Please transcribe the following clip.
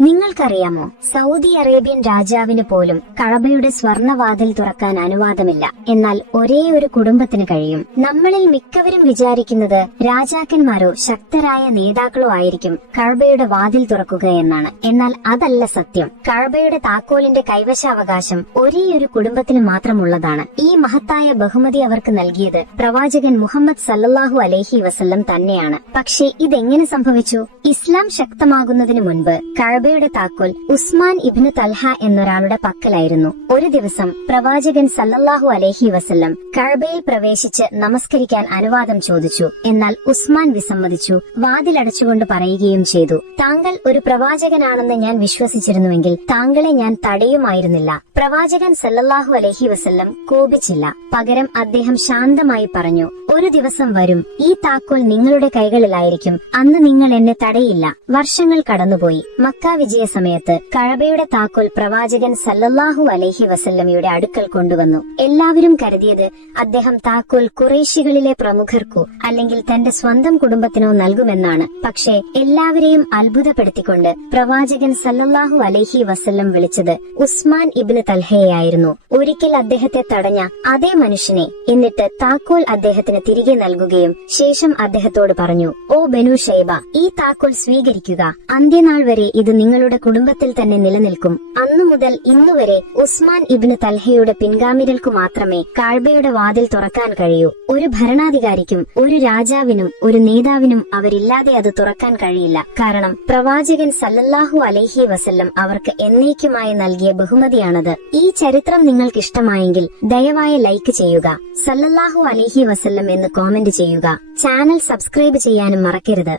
നിങ്ങൾക്കറിയാമോ, Saudi Arabian രാജാവിന് പോലും കഅബയുടെ സ്വർണവാതിൽ തുറക്കാൻ അനുവാദമില്ല. എന്നാൽ ഒരേ ഒരു കുടുംബത്തിന് കഴിയും. നമ്മളിൽ മിക്കവരും വിചാരിക്കുന്നത് രാജാക്കന്മാരോ ശക്തരായ നേതാക്കളോ ആയിരിക്കും കഅബയുടെ വാതിൽ തുറക്കുക എന്നാണ്. എന്നാൽ അതല്ല സത്യം. കഅബയുടെ താക്കോലിന്റെ കൈവശാവകാശം ഒരേ ഒരു കുടുംബത്തിന് മാത്രമുള്ളതാണ്. ഈ മഹത്തായ ബഹുമതി അവർക്ക് നൽകിയത് പ്രവാചകൻ മുഹമ്മദ് സല്ലല്ലാഹു അലൈഹി വസല്ലം തന്നെയാണ്. പക്ഷേ ഇതെങ്ങനെ സംഭവിച്ചു? ഇസ്ലാം ശക്തമാകുന്നതിന് മുൻപ് കഅബയുടെ താക്കോൽ ഉസ്മാൻ ഇബ്നു തൽഹ എന്നൊരാളുടെ പക്കലായിരുന്നു. ഒരു ദിവസം പ്രവാചകൻ സല്ലല്ലാഹു അലൈഹി വസല്ലം കഅബയിൽ പ്രവേശിച്ച് നമസ്കരിക്കാൻ അനുവാദം ചോദിച്ചു. എന്നാൽ ഉസ്മാൻ വിസമ്മതിച്ചു. വാതിലടച്ചുകൊണ്ട് പറയുകയും ചെയ്തു, താങ്കൾ ഒരു പ്രവാചകനാണെന്ന് ഞാൻ വിശ്വസിച്ചിരുന്നുവെങ്കിൽ താങ്കളെ ഞാൻ തടയുമായിരുന്നില്ല. പ്രവാചകൻ സല്ലല്ലാഹു അലൈഹി വസല്ലം കോപിച്ചില്ല. പകരം അദ്ദേഹം ശാന്തമായി പറഞ്ഞു, ഒരു ദിവസം വരും, ഈ താക്കോൽ നിങ്ങളുടെ കൈകളിലായിരിക്കും. അന്ന് നിങ്ങൾ എന്നെ തടയില്ല. വർഷങ്ങൾ കടന്നുപോയി. മക്ക വിജയ സമയത്ത് കഅബയുടെ താക്കോൽ പ്രവാചകൻ സല്ലല്ലാഹു അലൈഹി വസല്ലമയുടെ അടുക്കൽ കൊണ്ടുവന്നു. എല്ലാവരും കരുതിയത് അദ്ദേഹം താക്കോൽ ഖുറൈശികളിലെ പ്രമുഖർക്കോ അല്ലെങ്കിൽ തന്റെ സ്വന്തം കുടുംബത്തിനോ നൽകുമെന്നാണ്. പക്ഷേ എല്ലാവരെയും അത്ഭുതപ്പെടുത്തിക്കൊണ്ട് പ്രവാചകൻ സല്ലല്ലാഹു അലൈഹി വസല്ലം വിളിച്ചത് ഉസ്മാൻ ഇബ്നു തൽഹയായിരുന്നു. ഒരിക്കൽ അദ്ദേഹത്തെ തടഞ്ഞ അതേ മനുഷ്യനെ. എന്നിട്ട് താക്കോൽ അദ്ദേഹത്തിന് തിരികെ നൽകുകയും ശേഷം അദ്ദേഹത്തോട് പറഞ്ഞു, ഓ ബനു ഷൈബ, ഈ താക്കോൽ സ്വീകരിക്കുക. അന്ത്യനാൾ വരെ ഇത് നിങ്ങളുടെ കുടുംബത്തിൽ തന്നെ നിലനിൽക്കും. അന്നു മുതൽ ഇന്നുവരെ ഉസ്മാൻ ഇബ്നു തൽഹയുടെ പിൻഗാമികൾക്കു മാത്രമേ കഅബയുടെ വാതിൽ തുറക്കാൻ കഴിയൂ. ഒരു ഭരണാധികാരിക്കും ഒരു രാജാവിനും ഒരു നേതാവിനും അവരില്ലാതെ അത് തുറക്കാൻ കഴിയില്ല. കാരണം പ്രവാചകൻ സല്ലല്ലാഹു അലൈഹി വസല്ലം അവർക്ക് എന്നേക്കുമായി നൽകിയ ബഹുമതിയാണത്. ഈ ചരിത്രം നിങ്ങൾക്ക് ഇഷ്ടമായെങ്കിൽ ദയവായി ലൈക്ക് ചെയ്യുക, സല്ലല്ലാഹു അലൈഹി വസല്ലം എന്ന് കോമന്റ് ചെയ്യുക. ചാനൽ സബ്സ്ക്രൈബ് ചെയ്യാനും മറക്കരുത്.